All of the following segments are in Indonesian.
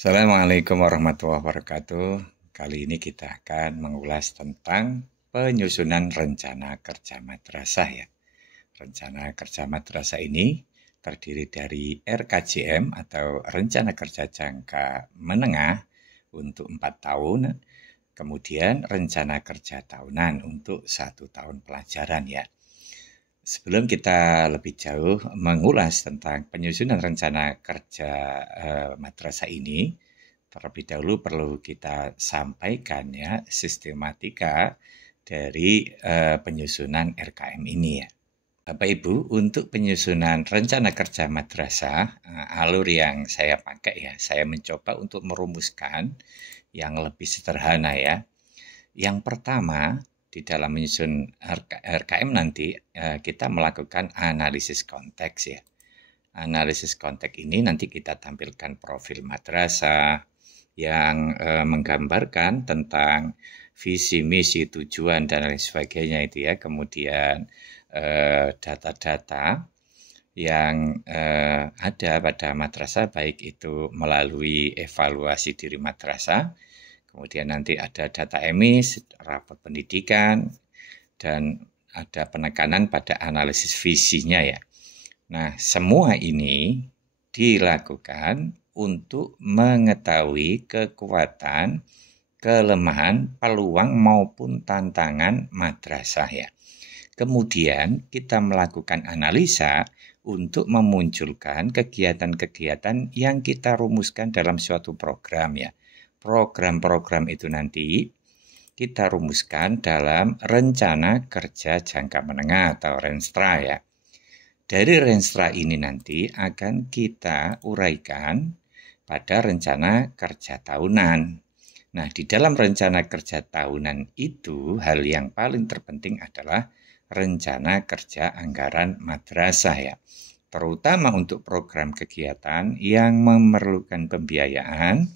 Assalamualaikum warahmatullahi wabarakatuh. Kali ini kita akan mengulas tentang penyusunan rencana kerja madrasah ya. Rencana kerja madrasah ini terdiri dari RKJM atau Rencana Kerja Jangka Menengah untuk 4 tahun, kemudian Rencana Kerja Tahunan untuk 1 tahun pelajaran ya. Sebelum kita lebih jauh mengulas tentang penyusunan rencana kerja madrasah ini, terlebih dahulu perlu kita sampaikan ya sistematika dari penyusunan RKM ini ya. Bapak Ibu, untuk penyusunan rencana kerja madrasah, alur yang saya pakai ya, saya mencoba untuk merumuskan yang lebih sederhana ya. Yang pertama, di dalam menyusun RKM nanti kita melakukan analisis konteks ya. Analisis konteks ini nanti kita tampilkan profil madrasah yang menggambarkan tentang visi, misi, tujuan dan lain sebagainya itu ya. Kemudian data-data yang ada pada madrasah baik itu melalui evaluasi diri madrasah. Kemudian nanti ada data emis, rapot pendidikan, dan ada penekanan pada analisis visinya ya. Nah, semua ini dilakukan untuk mengetahui kekuatan, kelemahan, peluang maupun tantangan madrasah ya. Kemudian kita melakukan analisa untuk memunculkan kegiatan-kegiatan yang kita rumuskan dalam suatu program ya. Program-program itu nanti kita rumuskan dalam rencana kerja jangka menengah atau Renstra ya. Dari Renstra ini nanti akan kita uraikan pada rencana kerja tahunan. Nah, di dalam rencana kerja tahunan itu hal yang paling terpenting adalah rencana kerja anggaran madrasah ya. Terutama untuk program kegiatan yang memerlukan pembiayaan,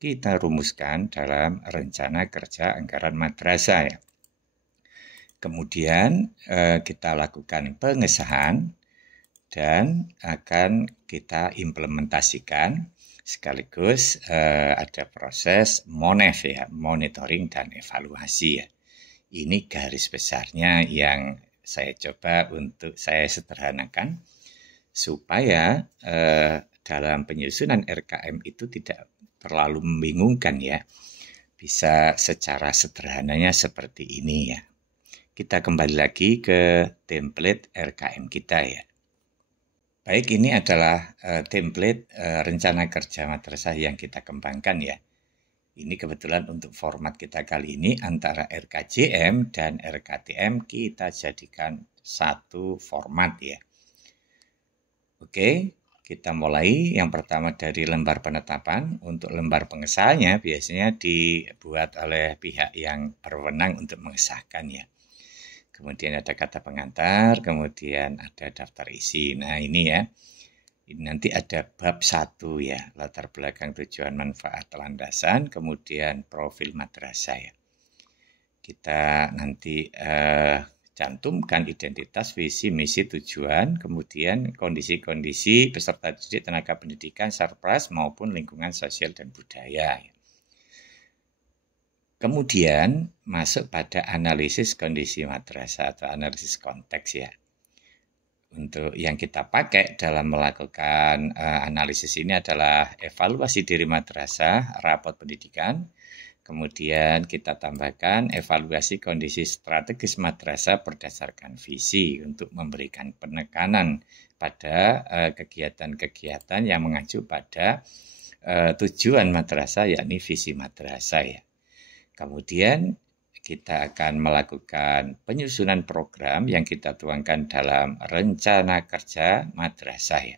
kita rumuskan dalam rencana kerja anggaran madrasah ya. Kemudian kita lakukan pengesahan dan akan kita implementasikan sekaligus ada proses MONEF ya, monitoring dan evaluasi ya. Ini garis besarnya yang saya coba untuk saya sederhanakan supaya dalam penyusunan RKM itu tidak terlalu membingungkan ya. Bisa secara sederhananya seperti ini ya. Kita kembali lagi ke template RKM kita ya. Baik, ini adalah template rencana kerja madrasah yang kita kembangkan ya. Ini kebetulan untuk format kita kali ini antara RKJM dan RKTM kita jadikan satu format ya. Oke, kita mulai yang pertama dari lembar penetapan. Untuk lembar pengesahannya biasanya dibuat oleh pihak yang berwenang untuk mengesahkan ya. Kemudian ada kata pengantar, kemudian ada daftar isi. Nah ini ya, ini nanti ada bab 1 ya, latar belakang tujuan manfaat landasan, kemudian profil madrasah ya. Kita nanti cantumkan identitas, visi, misi, tujuan, kemudian kondisi-kondisi peserta didik, tenaga pendidikan, sarpras maupun lingkungan sosial dan budaya. Kemudian masuk pada analisis kondisi madrasah atau analisis konteks ya. Untuk yang kita pakai dalam melakukan analisis ini adalah evaluasi diri madrasah, rapot pendidikan. Kemudian kita tambahkan evaluasi kondisi strategis madrasah berdasarkan visi untuk memberikan penekanan pada kegiatan-kegiatan yang mengacu pada tujuan madrasah yakni visi madrasah ya. Kemudian kita akan melakukan penyusunan program yang kita tuangkan dalam rencana kerja madrasah ya.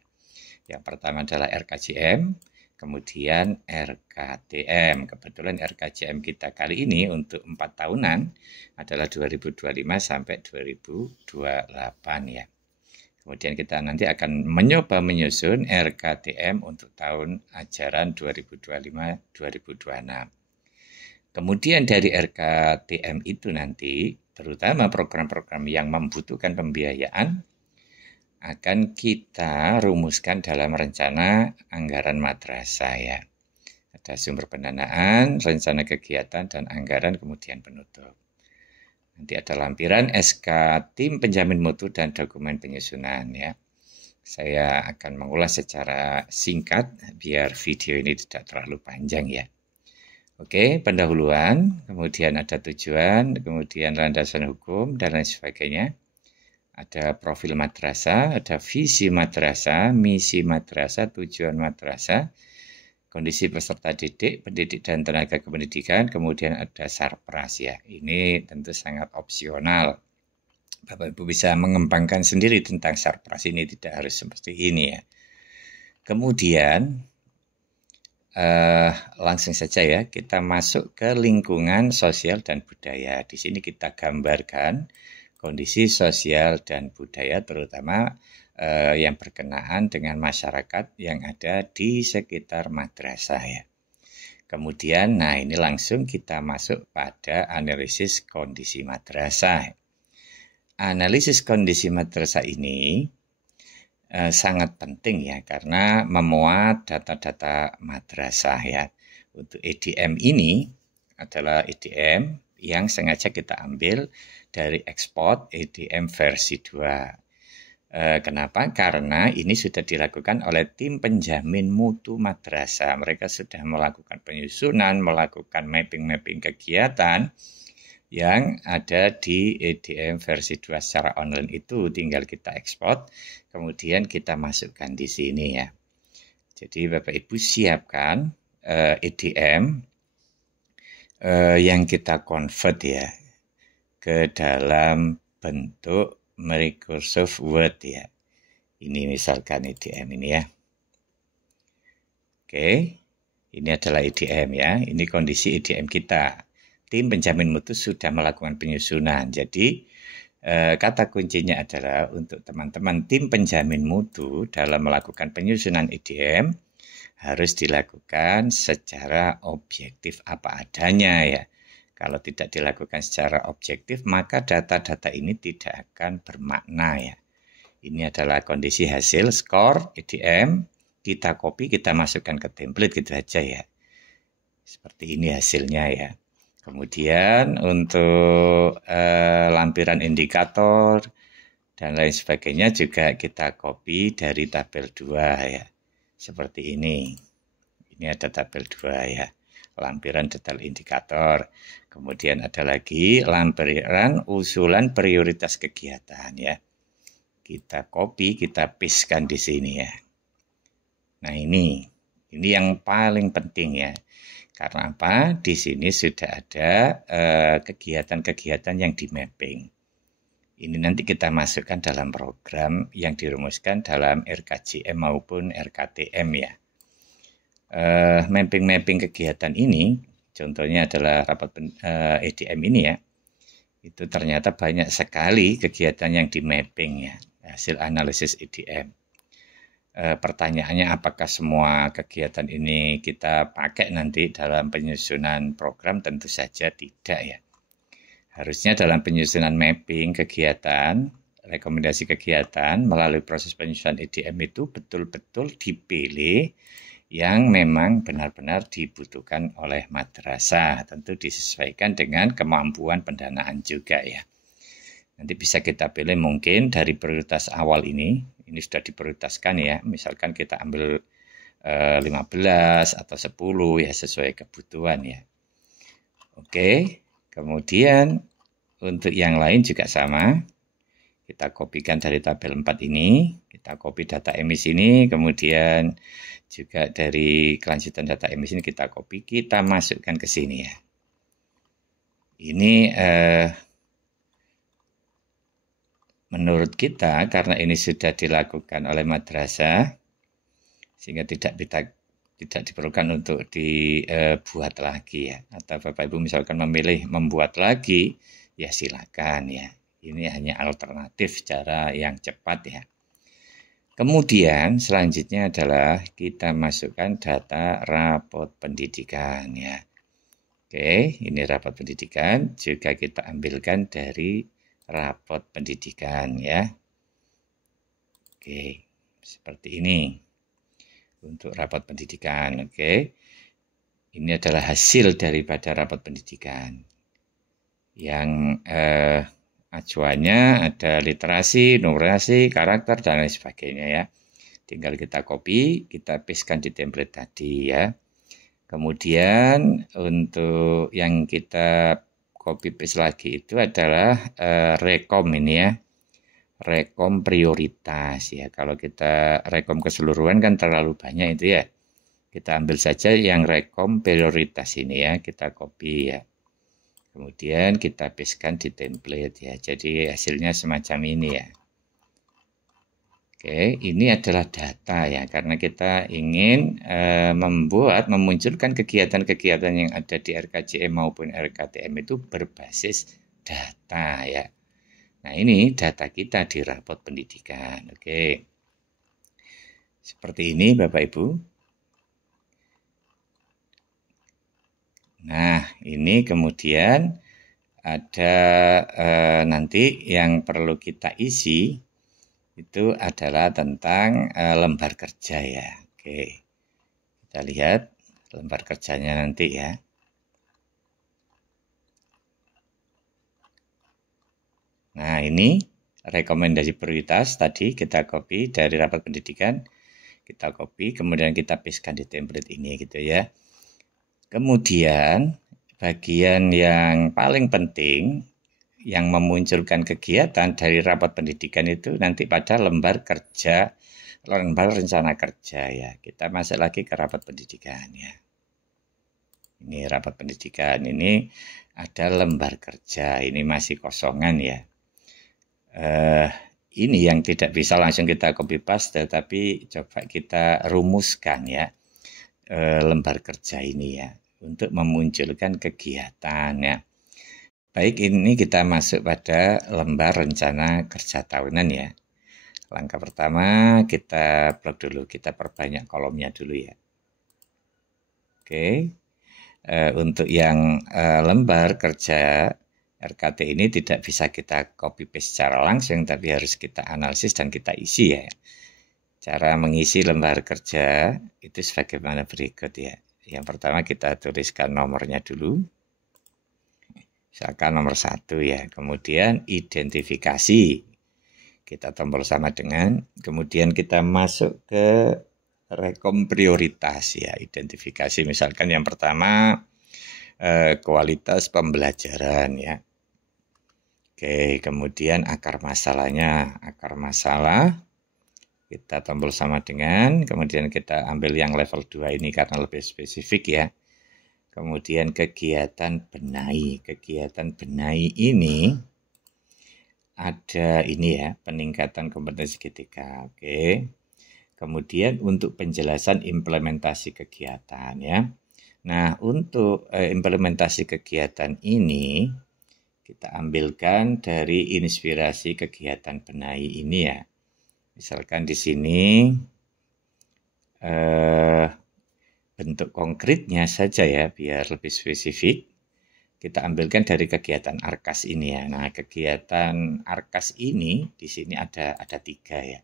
Yang pertama adalah RKJM, kemudian RKTM. Kebetulan RKJM kita kali ini untuk 4 tahunan adalah 2025 sampai 2028 ya. Kemudian kita nanti akan mencoba menyusun RKTM untuk tahun ajaran 2025-2026. Kemudian dari RKTM itu nanti, terutama program-program yang membutuhkan pembiayaan, akan kita rumuskan dalam rencana anggaran madrasah ya. Ada sumber pendanaan, rencana kegiatan, dan anggaran, kemudian penutup. Nanti ada lampiran SK tim penjamin mutu dan dokumen penyusunan ya. Saya akan mengulas secara singkat biar video ini tidak terlalu panjang ya. Oke, pendahuluan, kemudian ada tujuan, kemudian landasan hukum, dan lain sebagainya. Ada profil madrasah, ada visi madrasah, misi madrasah, tujuan madrasah, kondisi peserta didik, pendidik dan tenaga kependidikan, kemudian ada sarpras ya. Ini tentu sangat opsional. Bapak Ibu bisa mengembangkan sendiri tentang sarpras ini, tidak harus seperti ini ya. Kemudian langsung saja ya, kita masuk ke lingkungan sosial dan budaya. Di sini kita gambarkan kondisi sosial dan budaya terutama yang berkenaan dengan masyarakat yang ada di sekitar madrasah ya. Kemudian, nah ini langsung kita masuk pada analisis kondisi madrasah. Analisis kondisi madrasah ini sangat penting ya karena memuat data-data madrasah ya. Untuk EDM ini adalah EDM yang sengaja kita ambil dari ekspor EDM versi 2. Kenapa? Karena ini sudah dilakukan oleh tim penjamin mutu madrasah. Mereka sudah melakukan penyusunan, melakukan mapping-mapping kegiatan yang ada di EDM versi 2 secara online itu tinggal kita ekspor, kemudian kita masukkan di sini ya. Jadi Bapak Ibu siapkan EDM yang kita convert ya ke dalam bentuk Microsoft Word ya. Ini misalkan EDM ini ya. Oke, ini adalah EDM ya. Ini kondisi EDM kita. Tim penjamin mutu sudah melakukan penyusunan. Jadi kata kuncinya adalah untuk teman-teman tim penjamin mutu dalam melakukan penyusunan EDM harus dilakukan secara objektif apa adanya ya. Kalau tidak dilakukan secara objektif, maka data-data ini tidak akan bermakna ya. Ini adalah kondisi hasil skor EDM, kita copy, kita masukkan ke template gitu aja ya. Seperti ini hasilnya ya. Kemudian untuk lampiran indikator dan lain sebagainya juga kita copy dari tabel 2 ya. Seperti ini. Ini ada tabel 2 ya. Lampiran detail indikator. Kemudian ada lagi lampiran usulan prioritas kegiatan ya. Kita copy, kita pastekan di sini ya. Nah ini yang paling penting ya. Karena apa? Di sini sudah ada kegiatan-kegiatan yang di mapping. Ini nanti kita masukkan dalam program yang dirumuskan dalam RKJM maupun RKTM ya. Mapping-mapping kegiatan ini, contohnya adalah rapat EDM ini ya, itu ternyata banyak sekali kegiatan yang di mapping ya, hasil analisis EDM. Pertanyaannya apakah semua kegiatan ini kita pakai nanti dalam penyusunan program? Tentu saja tidak ya. Harusnya dalam penyusunan mapping kegiatan, rekomendasi kegiatan melalui proses penyusunan EDM itu betul-betul dipilih yang memang benar-benar dibutuhkan oleh madrasah. Tentu disesuaikan dengan kemampuan pendanaan juga ya. Nanti bisa kita pilih mungkin dari prioritas awal ini sudah diprioritaskan ya. Misalkan kita ambil 15 atau 10 ya sesuai kebutuhan ya. Oke, kemudian untuk yang lain juga sama. Kita kopikan dari tabel 4 ini, kita copy data emisi ini, kemudian juga dari kelanjutan data emisi ini kita copy, kita masukkan ke sini ya. Ini menurut kita karena ini sudah dilakukan oleh madrasah sehingga tidak diperlukan untuk dibuat lagi ya. Atau Bapak Ibu misalkan memilih membuat lagi, ya silakan ya. Ini hanya alternatif cara yang cepat ya. Kemudian selanjutnya adalah kita masukkan data rapot pendidikan ya. Oke, ini rapot pendidikan juga kita ambilkan dari rapot pendidikan ya. Oke, seperti ini untuk rapot pendidikan. Oke. Ini adalah hasil daripada rapat pendidikan. Yang acuannya ada literasi, numerasi, karakter, dan lain sebagainya ya. Tinggal kita copy, kita pastekan di template tadi ya. Kemudian untuk yang kita copy paste lagi itu adalah rekom ini ya. Rekom prioritas ya. Kalau kita rekom keseluruhan kan terlalu banyak itu ya. Kita ambil saja yang rekom prioritas ini ya, kita copy ya. Kemudian kita pastekan di template ya. Jadi hasilnya semacam ini ya. Oke, ini adalah data ya, karena kita ingin memunculkan kegiatan-kegiatan yang ada di RKJM maupun RKTM itu berbasis data ya. Nah, ini data kita di rapot pendidikan. Oke. Seperti ini Bapak Ibu. Nah, ini kemudian ada nanti yang perlu kita isi itu adalah tentang lembar kerja ya. Oke. Kita lihat lembar kerjanya nanti ya. Nah, ini rekomendasi prioritas tadi kita copy dari rapat pendidikan, kita copy, kemudian kita pastekan di template ini gitu ya. Kemudian bagian yang paling penting yang memunculkan kegiatan dari rapat pendidikan itu nanti pada lembar kerja, lembar rencana kerja ya. Kita masuk lagi ke rapat pendidikan ya. Ini rapat pendidikan, ini ada lembar kerja, ini masih kosongan ya. Ini yang tidak bisa langsung kita copy paste, tapi coba kita rumuskan ya lembar kerja ini ya untuk memunculkan kegiatan ya. Baik, ini kita masuk pada lembar rencana kerja tahunan ya. Langkah pertama kita plug dulu, kita perbanyak kolomnya dulu ya. Oke, untuk yang lembar kerja RKT ini tidak bisa kita copy paste secara langsung, tapi harus kita analisis dan kita isi ya. Cara mengisi lembar kerja itu sebagaimana berikut ya. Yang pertama kita tuliskan nomornya dulu. Misalkan nomor 1 ya. Kemudian identifikasi. Kita tombol sama dengan. Kemudian kita masuk ke rekom prioritas ya. Identifikasi misalkan yang pertama kualitas pembelajaran ya. Oke, kemudian akar masalahnya, akar masalah kita tombol sama dengan, kemudian kita ambil yang level 2 ini karena lebih spesifik ya. Kemudian kegiatan benahi, ini ada ini ya, peningkatan kompetensi GTK. Oke. Kemudian untuk penjelasan implementasi kegiatan ya. Nah, untuk implementasi kegiatan ini kita ambilkan dari inspirasi kegiatan benahi ini ya. Misalkan di sini bentuk konkretnya saja ya, biar lebih spesifik. Kita ambilkan dari kegiatan ARKAS ini ya. Nah, kegiatan ARKAS ini di sini ada 3 ya.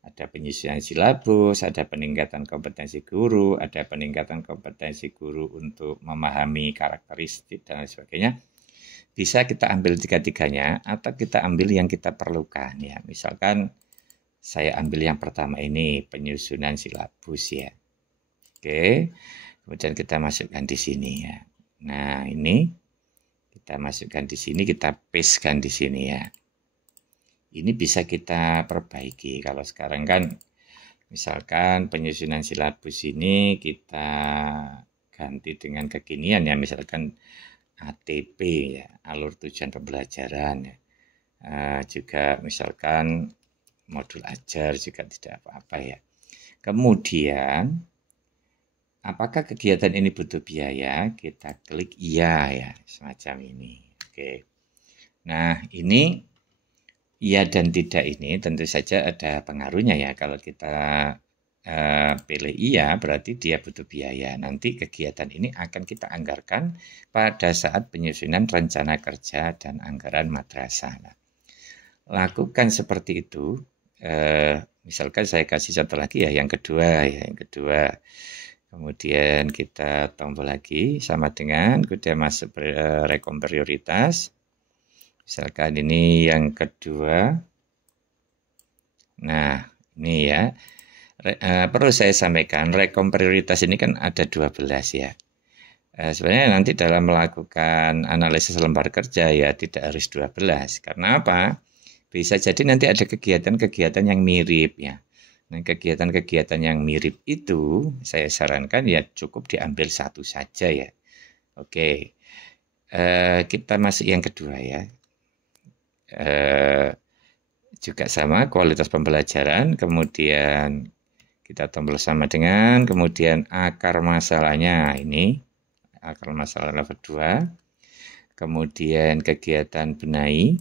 Ada penyusunan silabus, ada peningkatan kompetensi guru, ada peningkatan kompetensi guru untuk memahami karakteristik dan lain sebagainya. Bisa kita ambil 3-tiganya atau kita ambil yang kita perlukan ya. Misalkan saya ambil yang pertama ini penyusunan silabus ya. Oke. Kemudian kita masukkan di sini ya. Nah, ini kita masukkan di sini, kita pastekan di sini ya. Ini bisa kita perbaiki. Kalau sekarang kan misalkan penyusunan silabus ini kita ganti dengan kekinian ya, misalkan ATP ya, alur tujuan pembelajaran ya. Juga misalkan modul ajar juga tidak apa-apa ya. Kemudian apakah kegiatan ini butuh biaya? Kita klik iya ya, semacam ini. Oke. Nah, ini iya dan tidak ini tentu saja ada pengaruhnya ya. Kalau kita pilih iya berarti dia butuh biaya. Nanti kegiatan ini akan kita anggarkan pada saat penyusunan rencana kerja dan anggaran madrasah. Nah, lakukan seperti itu. Misalkan saya kasih contoh lagi ya, yang kedua ya, yang kedua. Kemudian kita tombol lagi sama dengan udah masuk rekom prioritas. Misalkan ini yang kedua. Nah, ini ya. Perlu saya sampaikan, rekom prioritas ini kan ada 12 ya. Sebenarnya nanti dalam melakukan analisis lembar kerja ya tidak harus 12. Karena apa? Bisa jadi nanti ada kegiatan-kegiatan yang mirip ya. Nah, kegiatan-kegiatan yang mirip itu saya sarankan ya cukup diambil satu saja ya. Oke, kita masuk yang kedua ya. Juga sama kualitas pembelajaran, kemudian kita tombol sama dengan, kemudian akar masalahnya ini, akar masalah level 2, kemudian kegiatan benahi,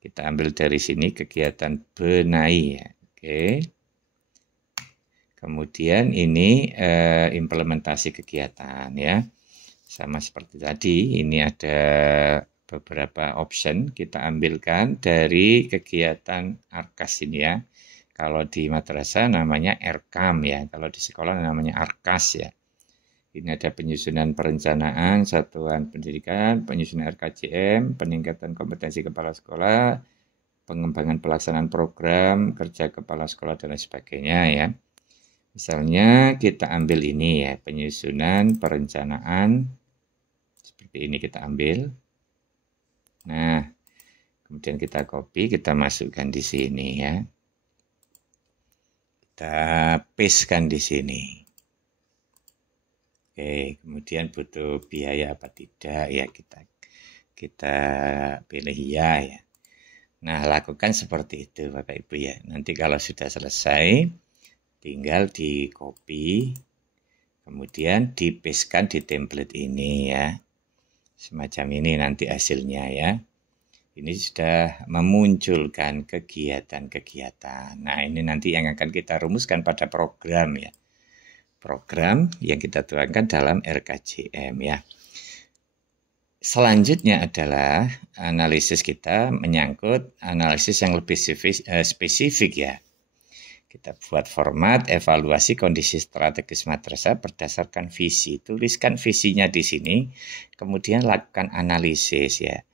kita ambil dari sini kegiatan benahi ya, oke. Kemudian ini implementasi kegiatan ya, sama seperti tadi, ini ada beberapa option kita ambilkan dari kegiatan ARKAS ini ya. Kalau di madrasah namanya RKAM ya, kalau di sekolah namanya ARKAS ya. Ini ada penyusunan perencanaan satuan pendidikan, penyusunan RKJM, peningkatan kompetensi kepala sekolah, pengembangan pelaksanaan program kerja kepala sekolah dan lain sebagainya ya. Misalnya kita ambil ini ya, penyusunan perencanaan, seperti ini kita ambil. Nah, kemudian kita copy, kita masukkan di sini ya. Kita pastekan di sini. Oke, kemudian butuh biaya apa tidak ya kita pilih ya. Nah, lakukan seperti itu Bapak Ibu ya. Nanti kalau sudah selesai tinggal di copy kemudian dipastekan di template ini ya. Semacam ini nanti hasilnya ya. Ini sudah memunculkan kegiatan-kegiatan. Nah, ini nanti yang akan kita rumuskan pada program ya. Program yang kita tuangkan dalam RKJM ya. Selanjutnya adalah analisis kita menyangkut analisis yang lebih spesifik ya. Kita buat format evaluasi kondisi strategis madrasah berdasarkan visi. Tuliskan visinya di sini, kemudian lakukan analisis ya.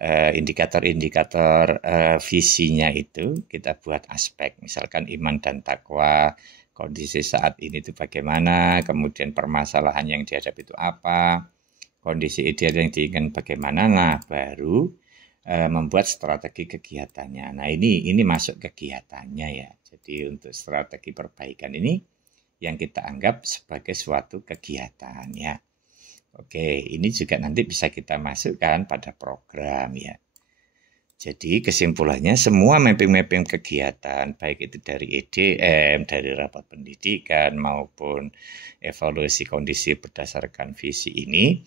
Indikator-indikator visinya itu kita buat aspek, misalkan iman dan takwa, kondisi saat ini itu bagaimana, kemudian permasalahan yang dihadapi itu apa, kondisi ideal yang diinginkan bagaimana, nah baru membuat strategi kegiatannya. Nah ini masuk kegiatannya ya. Jadi untuk strategi perbaikan ini yang kita anggap sebagai suatu kegiatan ya. Oke, ini juga nanti bisa kita masukkan pada program ya. Jadi kesimpulannya semua mapping-mapping kegiatan, baik itu dari EDM, dari rapat pendidikan maupun evaluasi kondisi berdasarkan visi ini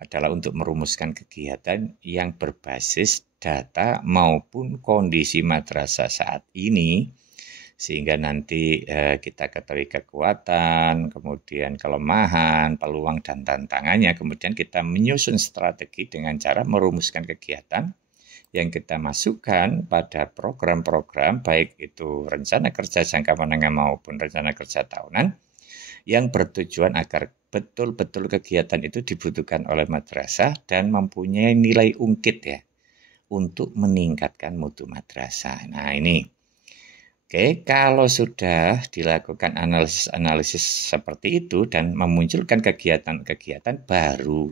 adalah untuk merumuskan kegiatan yang berbasis data maupun kondisi madrasah saat ini, sehingga nanti kita ketahui kekuatan, kemudian kelemahan, peluang dan tantangannya, kemudian kita menyusun strategi dengan cara merumuskan kegiatan yang kita masukkan pada program-program, baik itu rencana kerja jangka menengah maupun rencana kerja tahunan, yang bertujuan agar betul-betul kegiatan itu dibutuhkan oleh madrasah dan mempunyai nilai ungkit ya, untuk meningkatkan mutu madrasah. Nah ini. Oke, kalau sudah dilakukan analisis seperti itu dan memunculkan kegiatan-kegiatan baru,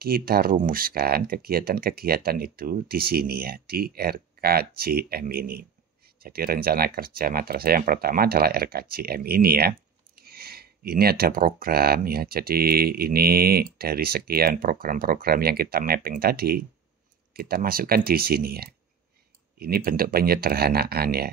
kita rumuskan kegiatan-kegiatan itu di sini ya, di RKJM ini. Jadi rencana kerja madrasah yang pertama adalah RKJM ini ya. Ini ada program ya, jadi ini dari sekian program-program yang kita mapping tadi, kita masukkan di sini ya. Ini bentuk penyederhanaan ya.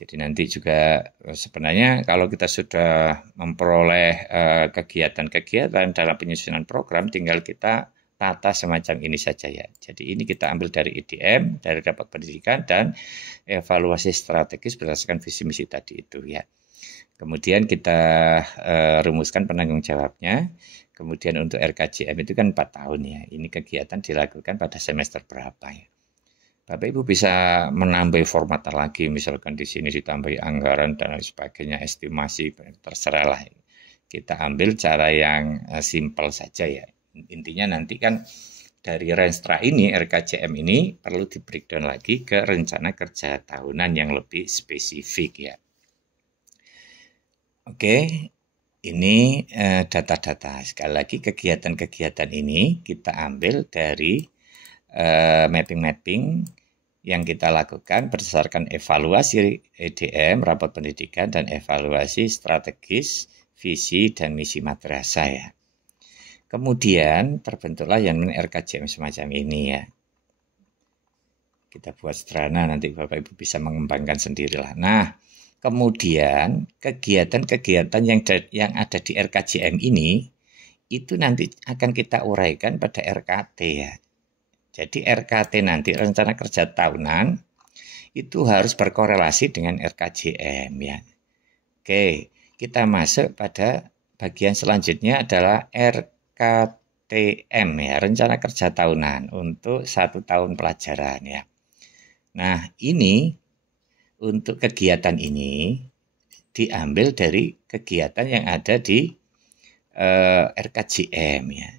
Jadi nanti juga sebenarnya kalau kita sudah memperoleh kegiatan-kegiatan dalam penyusunan program, tinggal kita tata semacam ini saja ya. Jadi ini kita ambil dari EDM, dari rapat pendidikan, dan evaluasi strategis berdasarkan visi misi tadi itu ya. Kemudian kita rumuskan penanggung jawabnya. Kemudian untuk RKJM itu kan 4 tahun ya. Ini kegiatan dilakukan pada semester berapa ya. Bapak Ibu bisa menambah format lagi, misalkan di sini ditambahi anggaran dan lain sebagainya, estimasi, terserah lah. kita ambil cara yang simpel saja ya. Intinya nanti kan dari Renstra ini, RKJM ini perlu di breakdown lagi ke rencana kerja tahunan yang lebih spesifik ya. Oke, ini data-data. Sekali lagi kegiatan-kegiatan ini kita ambil dari mapping-mapping yang kita lakukan berdasarkan evaluasi EDM, rapor pendidikan, dan evaluasi strategis, visi, dan misi madrasah ya. Kemudian terbentuklah yang RKJM semacam ini ya. Kita buat sederhana, nanti Bapak Ibu bisa mengembangkan sendirilah. Nah, kemudian kegiatan-kegiatan yang ada di RKJM ini, itu nanti akan kita uraikan pada RKT ya. Jadi RKT nanti, rencana kerja tahunan, itu harus berkorelasi dengan RKJM ya. Oke, kita masuk pada bagian selanjutnya adalah RKTM ya, rencana kerja tahunan untuk 1 tahun pelajaran ya. Nah, ini untuk kegiatan ini diambil dari kegiatan yang ada di RKJM ya.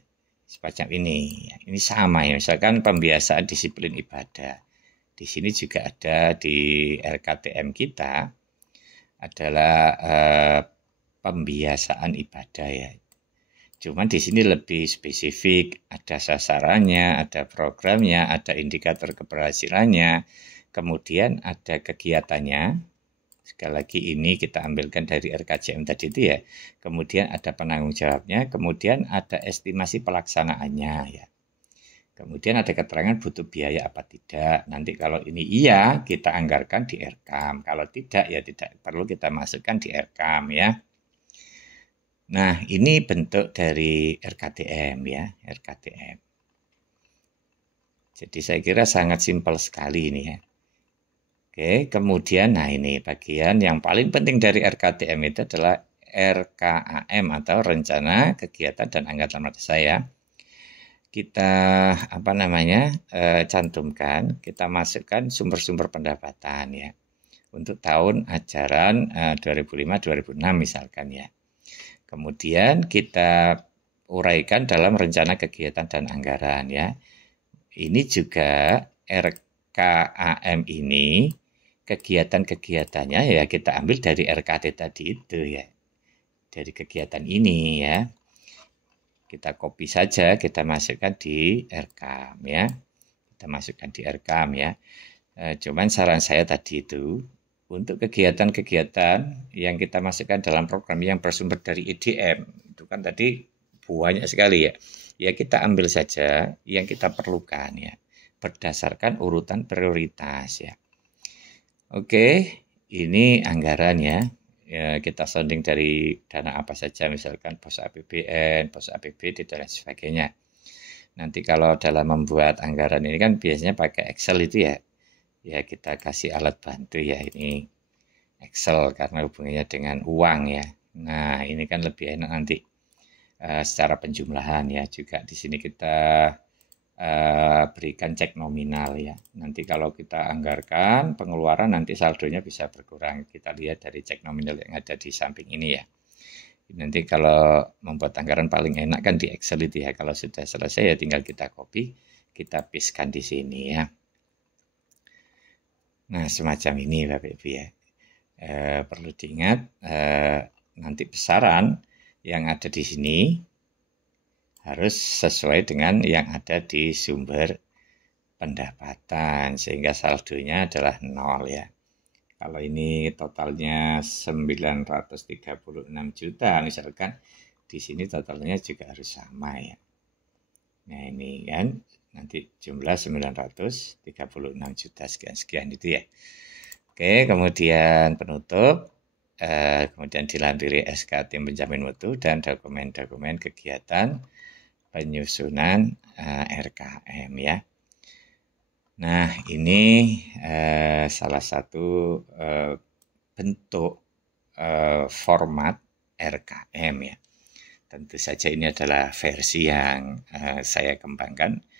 Semacam ini. Ini sama ya, misalkan pembiasaan disiplin ibadah. Di sini juga ada di RKTM kita adalah pembiasaan ibadah ya. Cuman di sini lebih spesifik, ada sasarannya, ada programnya, ada indikator keberhasilannya, kemudian ada kegiatannya. Sekali lagi ini kita ambilkan dari RKJM tadi itu ya. Kemudian ada penanggung jawabnya, kemudian ada estimasi pelaksanaannya ya. Kemudian ada keterangan butuh biaya apa tidak. Nanti kalau ini iya, kita anggarkan di RKAM. Kalau tidak, ya tidak perlu kita masukkan di RKAM ya. Nah, ini bentuk dari RKTM ya, RKTM. Jadi saya kira sangat simpel sekali ini ya. Oke, kemudian nah ini bagian yang paling penting dari RKTM itu adalah RKAM atau Rencana Kegiatan dan Anggaran Madrasah ya. Kita cantumkan, kita masukkan sumber-sumber pendapatan ya. Untuk tahun ajaran 2005-2006 misalkan ya. Kemudian kita uraikan dalam rencana kegiatan dan anggaran ya. Ini juga RKAM ini kegiatan-kegiatannya ya kita ambil dari RKT tadi itu ya. Dari kegiatan ini ya. Kita copy saja, kita masukkan di RKAM ya. Kita masukkan di RKAM ya. Cuman saran saya tadi itu untuk kegiatan-kegiatan yang kita masukkan dalam program yang bersumber dari EDM, itu kan tadi banyak sekali ya. Ya kita ambil saja yang kita perlukan ya, berdasarkan urutan prioritas ya. Oke, ini anggaran ya. Ya kita sounding dari dana apa saja, misalkan pos APBN, pos APBD, dan lain sebagainya. Nanti kalau dalam membuat anggaran ini kan biasanya pakai Excel itu ya. Ya kita kasih alat bantu ya, ini Excel karena hubungannya dengan uang ya. Nah ini kan lebih enak nanti secara penjumlahan ya. Juga di sini kita berikan cek nominal ya. Nanti kalau kita anggarkan pengeluaran nanti saldonya bisa berkurang. Kita lihat dari cek nominal yang ada di samping ini ya. Nanti kalau membuat anggaran paling enak kan di Excel itu ya. Kalau sudah selesai ya tinggal kita copy, kita pastekan di sini ya. Nah, semacam ini Bapak Ibu ya. Perlu diingat nanti besaran yang ada di sini harus sesuai dengan yang ada di sumber pendapatan sehingga saldonya adalah 0 ya. Kalau ini totalnya 936 juta misalkan, di sini totalnya juga harus sama ya. Nah, ini kan nanti jumlah 936 juta sekian itu ya. Oke, kemudian penutup, kemudian dilampiri SK tim penjamin mutu dan dokumen-dokumen kegiatan penyusunan RKM ya. Nah, ini salah satu bentuk format RKM ya. Tentu saja ini adalah versi yang saya kembangkan.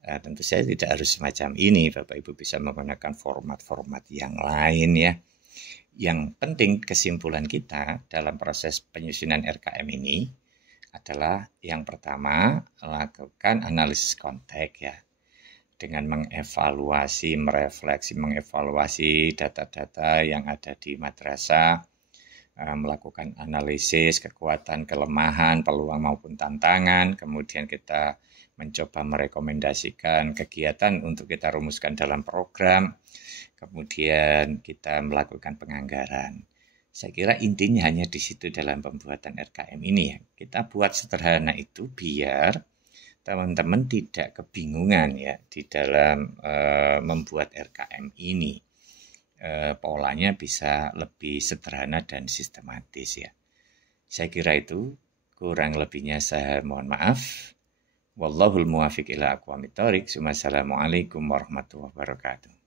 Tentu saja tidak harus semacam ini. Bapak Ibu bisa menggunakan format-format yang lain ya. Yang penting kesimpulan kita dalam proses penyusunan RKM ini adalah yang pertama, lakukan analisis konteks ya. Dengan mengevaluasi, merefleksi, mengevaluasi data-data yang ada di madrasah, melakukan analisis kekuatan, kelemahan, peluang maupun tantangan, kemudian kita mencoba merekomendasikan kegiatan untuk kita rumuskan dalam program, kemudian kita melakukan penganggaran. Saya kira intinya hanya di situ dalam pembuatan RKM ini ya. Kita buat sederhana itu biar teman-teman tidak kebingungan ya di dalam membuat RKM ini. Polanya bisa lebih sederhana dan sistematis ya. Saya kira itu, kurang lebihnya saya mohon maaf. Wallahul muwaffiq ila aqwamit thoriq. Wassalamualaikum warahmatullahi wabarakatuh.